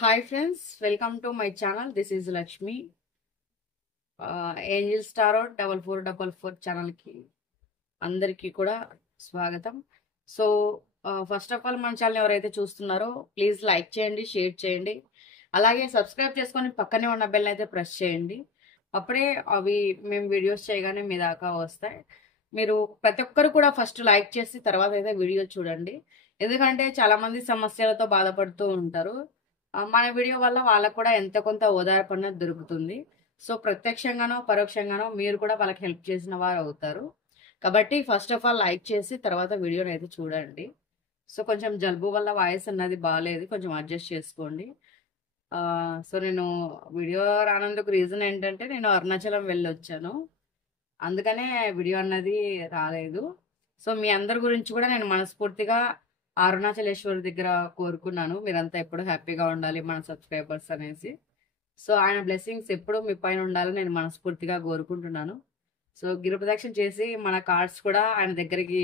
Hi friends, welcome to my channel. This is Lakshmi. Angel Star 4444 channel కి అందరికీ కూడా స్వాగతం. సో ఫస్ట్ ఆఫ్ ఆల్ మన channel ఎవరైతే చూస్తున్నారో ప్లీజ్ లైక్ చేయండి, షేర్ చేయండి, అలాగే సబ్స్క్రైబ్ చేసుకొని పక్కనే ఉన్న బెల్ అయితే ప్రెస్ చేయండి. అప్పుడే అవి మేము వీడియోస్ చేయగానే మీ దాకా వస్తాయి. మీరు ప్రతి ఒక్కరు కూడా ఫస్ట్ లైక్ చేసి తర్వాత అయితే వీడియో చూడండి. ఎందుకంటే చాలా మంది సమస్యలతో బాధపడుతూ ఉంటారు. మన వీడియో వల్ల వాళ్ళకు కూడా ఎంతో కొంత ఓదార్పు అనేది దొరుకుతుంది. సో ప్రత్యక్షంగానో పరోక్షంగానో మీరు కూడా వాళ్ళకి హెల్ప్ చేసిన వారు అవుతారు. కాబట్టి ఫస్ట్ ఆఫ్ ఆల్ లైక్ చేసి తర్వాత వీడియోని అయితే చూడండి. సో కొంచెం జలుబు వల్ల వాయిస్ అన్నది బాగాలేదు, కొంచెం అడ్జస్ట్ చేసుకోండి. సో నేను వీడియో రానందుకు రీజన్ ఏంటంటే నేను అరుణాచలం వెళ్ళొచ్చాను, అందుకనే వీడియో అన్నది రాలేదు. సో మీ అందరి గురించి కూడా నేను మనస్ఫూర్తిగా అరుణాచలేశ్వరి దగ్గర కోరుకున్నాను, మీరంతా ఎప్పుడు హ్యాపీగా ఉండాలి మన సబ్స్క్రైబర్స్ అనేసి. సో ఆయన బ్లెస్సింగ్స్ ఎప్పుడు మీ పైన ఉండాలని నేను మనస్ఫూర్తిగా కోరుకుంటున్నాను. సో గిరిప్రదక్షిణ చేసి మన కార్డ్స్ కూడా ఆయన దగ్గరికి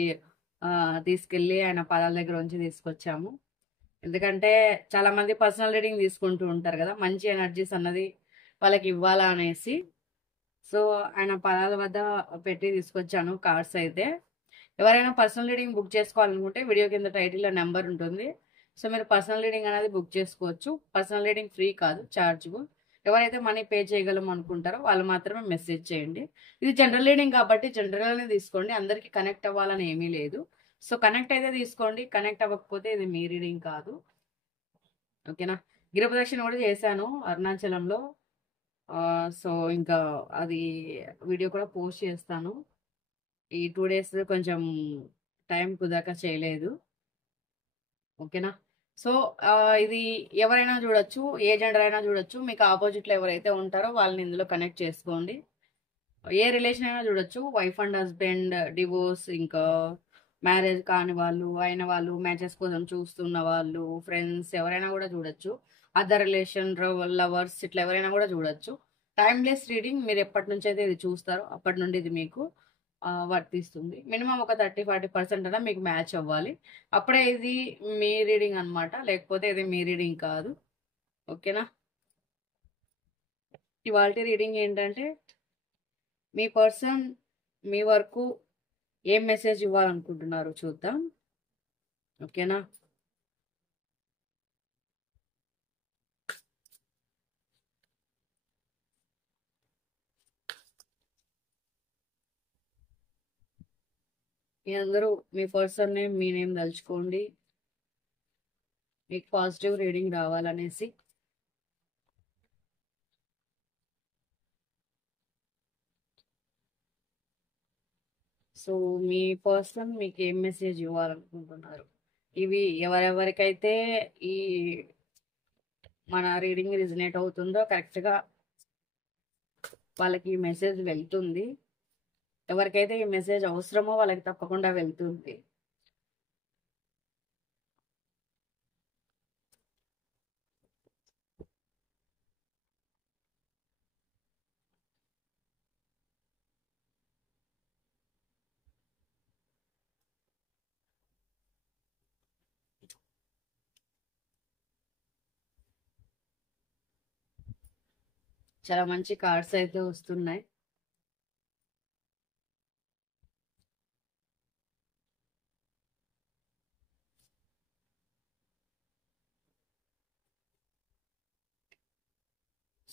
తీసుకెళ్ళి ఆయన పాదాల దగ్గర ఉంచి తీసుకొచ్చాము. ఎందుకంటే చాలా మంది పర్సనల్ రీడింగ్ తీసుకుంటూ ఉంటారు కదా, మంచి ఎనర్జీస్ అన్నది వాళ్ళకి ఇవ్వాలా అనేసి. సో ఆయన పాదాల వద్ద పెట్టి తీసుకొచ్చాను కార్డ్స్ అయితే. ఎవరైనా పర్సనల్ రీడింగ్ బుక్ చేసుకోవాలనుకుంటే వీడియో కింద టైటిల్లో నెంబర్ ఉంటుంది. సో మీరు పర్సనల్ రీడింగ్ అనేది బుక్ చేసుకోవచ్చు. పర్సనల్ రీడింగ్ ఫ్రీ కాదు, చార్జబుల్. ఎవరైతే మనీ పే చేయగలం అనుకుంటారో వాళ్ళు మాత్రమే మెసేజ్ చేయండి. ఇది జనరల్ రీడింగ్ కాబట్టి జనరల్గానే తీసుకోండి, అందరికీ కనెక్ట్ అవ్వాలని ఏమీ లేదు. సో కనెక్ట్ అయితే తీసుకోండి, కనెక్ట్ అవ్వకపోతే ఇది మీ రీడింగ్ కాదు, ఓకేనా. గిరిప్రదక్షిణ కూడా చేశాను అరుణాచలంలో. సో ఇంకా అది వీడియో కూడా పోస్ట్ చేస్తాను. ఈ 2 days కొంచెం టైం కుదరక చేయలేదు, ఓకేనా. సో ఇది ఎవరైనా చూడొచ్చు, ఏ జెండర్ అయినా చూడొచ్చు. మీకు ఆపోజిట్లో ఎవరైతే ఉంటారో వాళ్ళని ఇందులో కనెక్ట్ చేసుకోండి. ఏ రిలేషన్ అయినా చూడొచ్చు, వైఫ్ అండ్ హస్బెండ్, డివోర్స్, ఇంకా మ్యారేజ్ కాని వాళ్ళు, అయిన వాళ్ళు, మ్యాచెస్ కోసం చూస్తున్న వాళ్ళు, ఫ్రెండ్స్ ఎవరైనా కూడా చూడొచ్చు. అదర్ రిలేషన్, లవర్స్, ఇట్లా ఎవరైనా కూడా చూడొచ్చు. Timeless reading. మీరు ఎప్పటి నుంచి అయితే ఇది చూస్తారో అప్పటి నుండి ఇది మీకు వర్తిస్తుంది. మినిమం ఒక 30-40% అయినా మీకు మ్యాచ్ అవ్వాలి, అప్పుడే ఇది మీ రీడింగ్ అనమాట, లేకపోతే ఇది మీ రీడింగ్ కాదు, ఓకేనా. ఇవాళ రీడింగ్ ఏంటంటే మీ పర్సన్ మీ వరకు ఏం మెసేజ్ ఇవ్వాలనుకుంటున్నారు చూద్దాం, ఓకేనా. మీ అందరూ మీ పర్సన్ నేమ్, మీ నేమ్ తలుచుకోండి, మీకు పాజిటివ్ రీడింగ్ రావాలనేసి. సో మీ పర్సన్ మీకు ఏం మెసేజ్ ఇవ్వాలనుకుంటున్నారు, ఇవి ఎవరెవరికైతే ఈ మన రీడింగ్ రిజనేట్ అవుతుందో కరెక్ట్గా వాళ్ళకి ఈ మెసేజ్ వెళ్తుంది. ఎవరికైతే ఈ మెసేజ్ అవసరమో వాళ్ళకి తప్పకుండా వెళ్తుంది. చాలా మంచి కార్డ్స్ అయితే వస్తున్నాయి.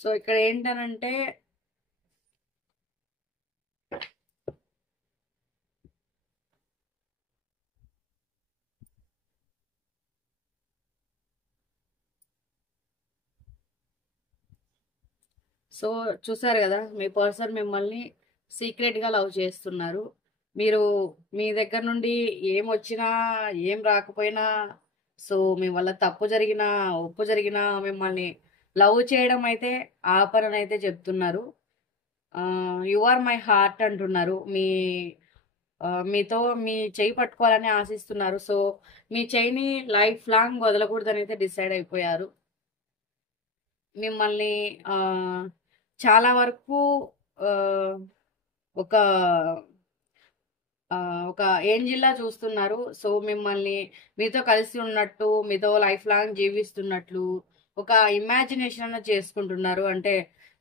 సో ఇక్కడ ఏంటనంటే సో చూసారు కదా, మీ పర్సన్ మిమ్మల్ని సీక్రెట్గా లవ్ చేస్తున్నారు. మీరు మీ దగ్గర నుండి ఏం వచ్చినా ఏం రాకపోయినా, సో మీ వల్ల తప్పు జరిగినా ఒప్పు జరిగినా మిమ్మల్ని లవ్ చేయడం అయితే ఆపరనైతే చెప్తున్నారు. యు ఆర్ మై హార్ట్ అంటున్నారు. మీతో మీ చేయి పట్టుకోవాలని ఆశిస్తున్నారు. సో మీ చేయిని లైఫ్ లాంగ్ వదలకూడదని అయితే డిసైడ్ అయిపోయారు. మిమ్మల్ని చాలా వరకు ఒక ఒక ఏంజిల్లా చూస్తున్నారు. సో మిమ్మల్ని మీతో కలిసి ఉన్నట్టు, మీతో లైఫ్ లాంగ్ జీవిస్తున్నట్లు, ఒక ఇమాజినేషన్ అన్న చేసుకుంటున్నారు. అంటే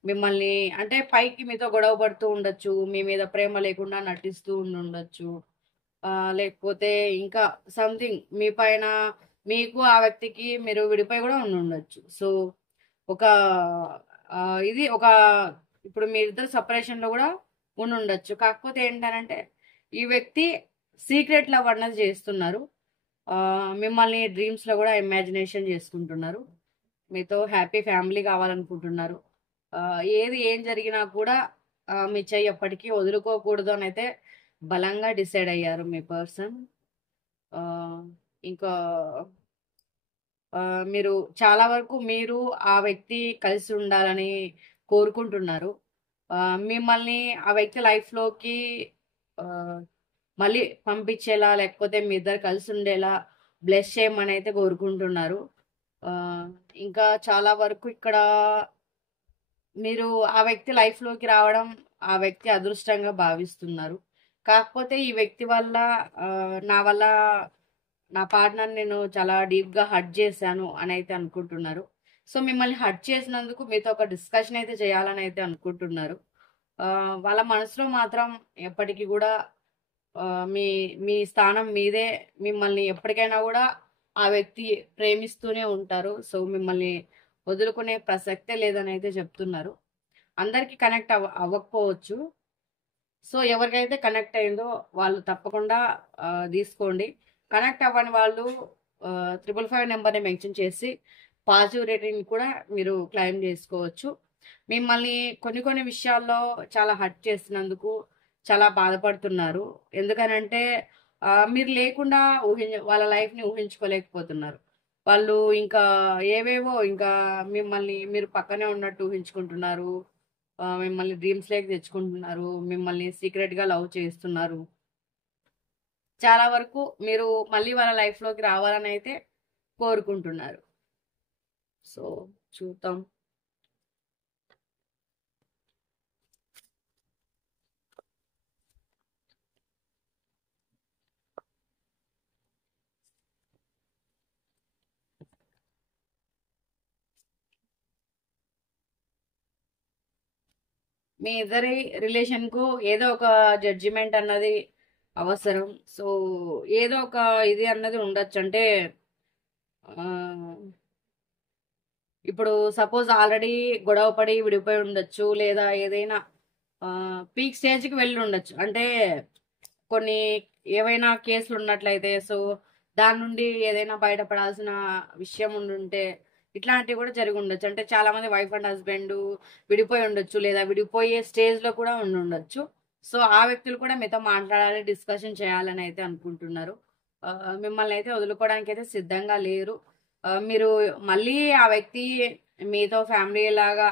మిమ్మల్ని అంటే పైకి మీతో గొడవ పడుతూ ఉండొచ్చు. మీ మీద ప్రేమ లేకుండా నటిస్తూ ఉండుండొచ్చు. లేకపోతే ఇంకా సంథింగ్ మీ పైన మీకు ఆ వ్యక్తికి మీరు విడిపోయి గూడా ఉండుండొచ్చు. సో, ఒక ఇది ఒక ఇప్పుడు మీరిద్దరు సెపరేషన్‌లో గూడా ఉండుండొచ్చు. కాకపోతే ఏంటనంటే ఈ వ్యక్తి సీక్రెట్ లవ్ అన్నది చేస్తున్నారు. మిమ్మల్ని డ్రీమ్స్‌లో గూడా ఇమాజినేషన్ చేసుకుంటున్నారు. మీతో హ్యాపీ ఫ్యామిలీ కావాలనుకుంటున్నారు. ఏది ఏం జరిగినా కూడా మీ చెయ్యి ఎప్పటికీ వదులుకోకూడదు అనైతే బలంగా డిసైడ్ అయ్యారు మీ పర్సన్. ఆహ్, ఇంకా మీరు చాలా వరకు మీరు ఆ వ్యక్తి కలిసి ఉండాలని కోరుకుంటున్నారు. మిమ్మల్ని ఆ వ్యక్తి లైఫ్‌లోకి ఆహ్, మళ్ళీ పంపించేలా లేకపోతే మీ ఇద్దరు కలిసి ఉండేలా బ్లెస్ చేయమనైతే కోరుకుంటున్నారు. ఆహ్, ఇంకా చాలా వరకు ఇక్కడ మీరు ఆ వ్యక్తి లైఫ్‌లోకి రావడం, ఆ వ్యక్తి అదృష్టంగా భావిస్తున్నారు. కాకపోతే ఈ వ్యక్తి వల్ల నా వల్ల నా పార్ట్‌నర్‌ని నేను చాలా డీప్‌గా హర్ట్ చేశాను అనైతే అనుకుంటున్నారు. సో, మిమ్మల్ని హర్ట్ చేసినందుకు మీతో ఒక డిస్కషన్ అయితే చేయాలనైతే అనుకుంటున్నారు. వాళ్ళ మనసులో మాత్రం ఎప్పటికి గూడా మీ మీ స్థానం మీదే. మిమ్మల్ని ఎప్పటికైనా గూడా ఆ వ్యక్తి ప్రేమిస్తూనే ఉంటారు. సో, మిమ్మల్ని వదులుకునే ప్రసక్తే లేదనైతే చెప్తున్నారు. అందరికి కనెక్ట్ అవ్వకపోవచ్చు. సో, ఎవరికైతే కనెక్ట్ అయిందో వాళ్ళు తప్పకుండా తీసుకోండి. కనెక్ట్ అవ్వని వాళ్ళు 555 నంబర్‌ని మెన్షన్ చేసి పాజిటివ్ రేటింగ్ కూడా మీరు క్లెయిమ్ చేసుకోవచ్చు. మిమ్మల్ని కొన్ని కొన్ని విషయాల్లో చాలా హర్ట్ చేసినందుకు చాలా బాధపడుతున్నారు. ఎందుకనంటే మీరు లేకుండా వాళ్ళ లైఫ్‌ని ఊహించుకోలేకపోతున్నారు. వాళ్ళు ఇంకా ఏవేవో ఇంకా మిమ్మల్ని మీరు పక్కనే ఉన్నట్టు ఊహించుకుంటున్నారు. మిమ్మల్ని డ్రీమ్స్‌లోకి తెచ్చుకుంటున్నారు. మిమ్మల్ని సీక్రెట్‌గా లవ్ చేస్తున్నారు. చాలా వరకు మీరు మళ్ళీ వాళ్ళ లైఫ్‌లోకి రావాలనైతే కోరుకుంటున్నారు. సో, చూద్దాం. మీ ఇద్దరి రిలేషన్‌కు ఏదో ఒక జడ్జిమెంట్ అన్నది అవసరం. సో, ఏదో ఒక ఇది అన్నది ఉండొచ్చు. అంటే ఆహ్, ఇప్పుడు సపోజ్ ఆల్రెడీ గొడవ పడి విడిపోయి ఉండొచ్చు. లేదా ఏదైనా పీక్ స్టేజ్‌కి వెళ్ళి ఉండొచ్చు. అంటే కొన్ని ఏవైనా కేసులున్నట్లయితే సో, దాని నుండి ఏదైనా బయటపడాల్సిన విషయం ఉండుంటే, ఇట్లాంటివి కూడా జరిగుండొచ్చు. అంటే చాలామంది వైఫ్ అండ్ హస్బెండు విడిపోయి ఉండొచ్చు. లేదా విడిపోయే స్టేజ్‌లో కూడా ఉండుండొచ్చు. సో, ఆ వ్యక్తులు కూడా మీతో మాట్లాడాలి, డిస్కషన్ చేయాలని అయితే అనుకుంటున్నారు. మిమ్మల్నయితే వదులుకోవడానికైతే సిద్ధంగా లేరు. మీరు మళ్ళీ ఆ వ్యక్తి మీతో ఫ్యామిలీలాగా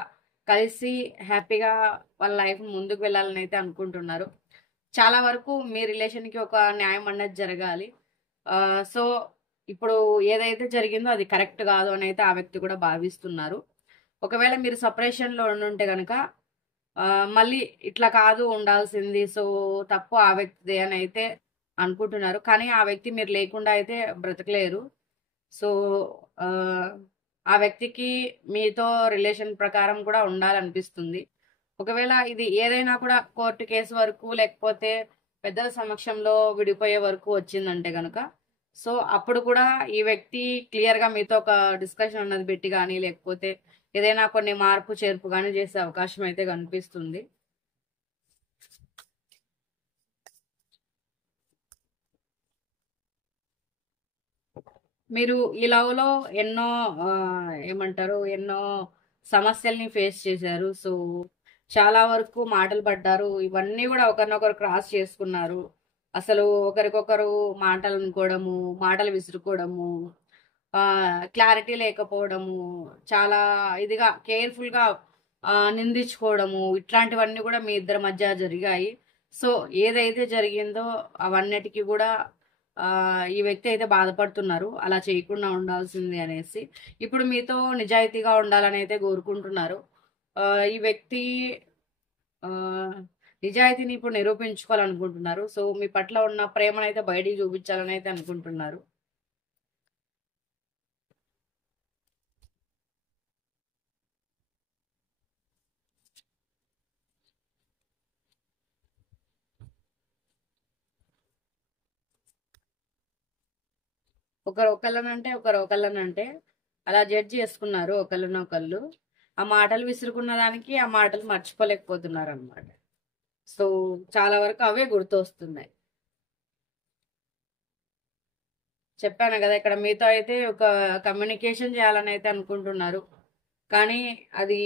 కలిసి హ్యాపీగా వాళ్ళ లైఫ్ ముందుకు వెళ్ళాలని అయితే అనుకుంటున్నారు. చాలా వరకు మీ రిలేషన్‌కి ఒక న్యాయం అన్నది జరగాలి. సో, ఇప్పుడు ఏదైతే జరిగిందో అది కరెక్ట్ గాదు అనైతే ఆ వ్యక్తి కూడా భావిస్తున్నారు. ఒకవేళ మీరు సెపరేషన్‌లో ఉండుంటే గనక మళ్ళీ ఇట్లా కాదు ఉండాల్సింది. సో, తప్పు ఆ వ్యక్తిదే అనైతే అనుకుంటున్నారు. కానీ ఆ వ్యక్తి మీరు లేకుండా అయితే బ్రతకలేరు. సో, ఆహ్, ఆ వ్యక్తికి మీతో రిలేషన్ ప్రకారం కూడా ఉండాలనిపిస్తుంది. ఒకవేళ ఇది ఏదైనా కూడా కోర్టు కేస్ వరకు లేకపోతే పెద్దల సమక్షంలో విడిపోయే వరకు వచ్చిందంటే గనక, సో, అప్పుడు కూడా ఈ వ్యక్తి క్లియర్‌గా మీతో ఒక డిస్కషన్ అన్నది పెట్టి గాని, లేకపోతే ఏదైనా కొన్ని మార్పు, చేర్పు గాని చేసే అవకాశం అయితే కనిపిస్తుంది. మీరు ఈ లవ్‌లో ఎన్నో ఏమంటారు? ఎన్నో సమస్యల్ని ఫేస్ చేశారు. సో, చాలా వరకు మాటలు పడ్డారు. ఇవన్నీ గూడా ఒకరినొకరు క్రాస్ చేసుకున్నారు. అసలు ఒకరికొకరు మాటలనుకోవడము, మాటలు విసురుకోవడము, క్లారిటీ లేకపోవడము, చాలా ఇదిగా కేర్‌ఫుల్‌గా నిందించుకోవడము, ఇట్లాంటివన్నీ గూడా మీ ఇద్దరి మధ్య జరిగాయి. సో, ఏదైతే జరిగిందో అవన్నిటికి గూడా ఈ వ్యక్తి అయితే బాధపడుతున్నారు. అలా చేయకుండా ఉండాల్సింది అనేసి. ఇప్పుడు మీతో నిజాయితీగా ఉండాలని అయితే కోరుకుంటున్నారు. ఈ వ్యక్తి ఆహ్, నిజాయితీని ఇప్పుడు నిరూపించుకోవాలనుకుంటున్నారు. సో, మీ పట్ల ఉన్న ప్రేమనైతే బయటికి చూపించాలని అయితే అనుకుంటున్నారు. ఒకళ్ళనంటే అలా జడ్జ్ చేసుకున్నారు ఒకళ్ళనొకళ్ళు. ఆ మాటలు విసురుకున్న దానికి ఆ మాటలు మర్చిపోలేకపోతున్నారు అనమాట. సో చాలా వరకు అవే గుర్తొస్తున్నాయి. చెప్పాను కదా, ఇక్కడ మీతో అయితే ఒక కమ్యూనికేషన్ చేయాలని అయితే అనుకుంటున్నారు. కానీ అది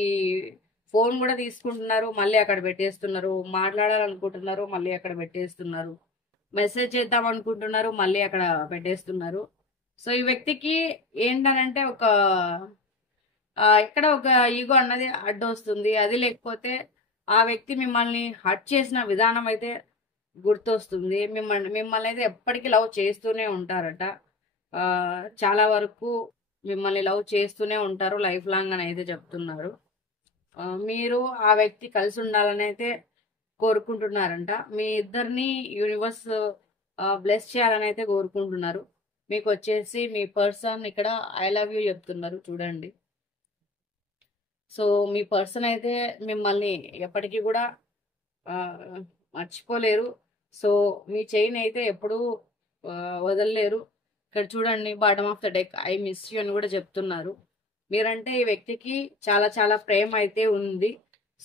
ఫోన్ కూడా తీసుకుంటున్నారు, మళ్ళీ అక్కడ పెట్టేస్తున్నారు. మాట్లాడాలనుకుంటున్నారు, మళ్ళీ అక్కడ పెట్టేస్తున్నారు. మెసేజ్ చేద్దాం అనుకుంటున్నారు, మళ్ళీ అక్కడ పెట్టేస్తున్నారు. సో ఈ వ్యక్తికి ఏంటనంటే ఇక్కడ ఒక ఈగో అన్నది అడ్డొస్తుంది. అది లేకపోతే ఆ వ్యక్తి మిమ్మల్ని హర్ట్ చేసిన విధానం అయితే గుర్తొస్తుంది. మిమ్మల్ని అయితే ఎప్పటికీ లవ్ చేస్తూనే ఉంటారట. చాలా వరకు మిమ్మల్ని లవ్ చేస్తూనే ఉంటారు లైఫ్ లాంగ్ అని అయితే చెప్తున్నారు. మీరు ఆ వ్యక్తి కలిసి ఉండాలని అయితే కోరుకుంటున్నారంట. మీ ఇద్దరిని యూనివర్స్ బ్లెస్ చేయాలని అయితే కోరుకుంటున్నారు. మీకు వచ్చేసి మీ పర్సన్ ఇక్కడ ఐ లవ్ యూ చెప్తున్నారు చూడండి. సో మీ పర్సన్ అయితే మిమ్మల్ని ఎప్పటికీ కూడా మర్చిపోలేరు. సో మీ చైన్ అయితే ఎప్పుడూ వదలలేరు. ఇక్కడ చూడండి, bottom of the deck I miss you అని కూడా చెప్తున్నారు. మీరంటే ఈ వ్యక్తికి చాలా చాలా ప్రేమ అయితే ఉంది.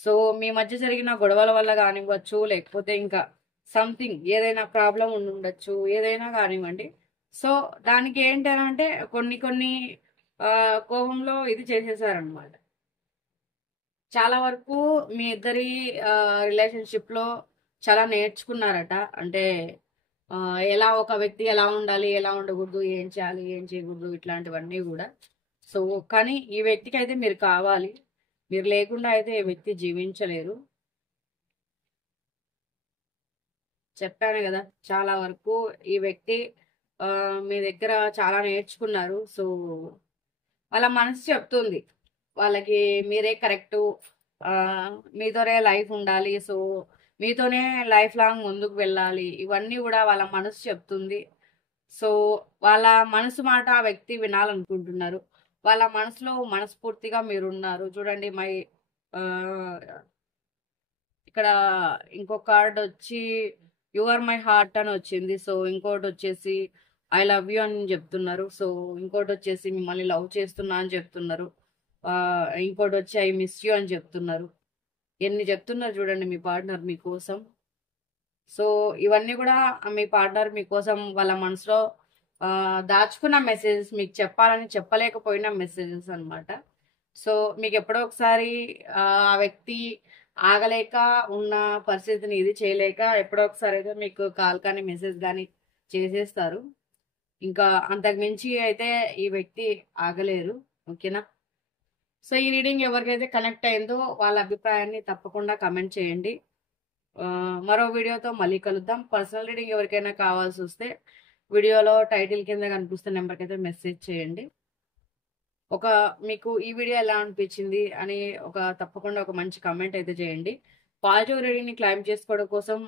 సో మీ మధ్య జరిగిన గొడవల వల్ల కానివ్వచ్చు, లేకపోతే ఇంకా సంథింగ్ ఏదైనా ప్రాబ్లం ఉండొచ్చు, ఏదైనా కానివ్వండి. సో దానికి ఏంటంటే కొన్ని కోపంలో ఇది చేసేసారనమాట. చాలా వరకు మీ ఇద్దరి రిలేషన్షిప్లో చాలా నేర్చుకున్నారట. అంటే ఎలా ఒక వ్యక్తి ఎలా ఉండాలి, ఎలా ఉండకూడదు, ఏం చేయాలి, ఏం చేయకూడదు, ఇట్లాంటివన్నీ కూడా. సో కానీ ఈ వ్యక్తికి అయితే మీరు కావాలి. మీరు లేకుండా అయితే ఈ వ్యక్తి జీవించలేరు. చెప్పాను కదా, చాలా వరకు ఈ వ్యక్తి మీ దగ్గర చాలా నేర్చుకున్నారు. సో వాళ్ళ మనసు చెప్తుంది వాళ్ళకి మీరే కరెక్టు, మీతోనే లైఫ్ ఉండాలి, సో మీతోనే లైఫ్ లాంగ్ ముందుకు వెళ్ళాలి, ఇవన్నీ కూడా వాళ్ళ మనసు చెప్తుంది. సో వాళ్ళ మనసు మాట ఆ వ్యక్తి వినాలనుకుంటున్నారు. వాళ్ళ మనసులో మనస్ఫూర్తిగా మీరున్నారు. చూడండి ఇక్కడ ఇంకో కార్డ్ వచ్చి యు ఆర్ మై హార్ట్ అని వచ్చింది. సో ఇంకోటి వచ్చేసి ఐ లవ్ యూ అని చెప్తున్నారు. సో ఇంకోటి వచ్చేసి మిమ్మల్ని లవ్ చేస్తున్నా అని చెప్తున్నారు. ఇంకోటి వచ్చి ఐ మిస్ యూ అని చెప్తున్నారు. ఎన్ని చెప్తున్నారు చూడండి మీ పార్ట్నర్ మీకోసం. సో ఇవన్నీ కూడా మీ పార్ట్నర్ మీకోసం వాళ్ళ మనసులో దాచుకున్న మెసేజెస్, మీకు చెప్పాలని చెప్పలేకపోయిన మెసేజెస్ అనమాట. సో మీకు ఎప్పుడో ఒకసారి ఆ వ్యక్తి ఆగలేక ఉన్న పరిస్థితిని ఇది చేయలేక ఎప్పుడో ఒకసారి అయితే మీకు కాల్ కానీ మెసేజ్ కానీ చేసేస్తారు. ఇంకా అంతకుమించి అయితే ఈ వ్యక్తి ఆగలేరు. ఓకేనా? సో ఈ రీడింగ్ ఎవరికైతే కనెక్ట్ అయిందో వాళ్ళ అభిప్రాయాన్ని తప్పకుండా కమెంట్ చేయండి. మరో వీడియోతో మళ్ళీ కలుద్దాం. పర్సనల్ రీడింగ్ ఎవరికైనా కావాల్సి వస్తే వీడియోలో టైటిల్ కింద కనిపిస్తున్న నెంబర్కి అయితే మెసేజ్ చేయండి. మీకు ఈ వీడియో ఎలా అనిపించింది అని తప్పకుండా ఒక మంచి కమెంట్ అయితే చేయండి. పాజిటివ్ రీడింగ్ని క్లైమ్ చేసుకోవడం కోసం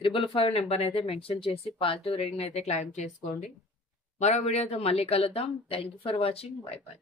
555 నెంబర్ అయితే మెన్షన్ చేసి పాజిటివ్ రీడింగ్ అయితే క్లైమ్ చేసుకోండి. మరో వీడియోతో మళ్ళీ కలుద్దాం. Thank you for watching. By by.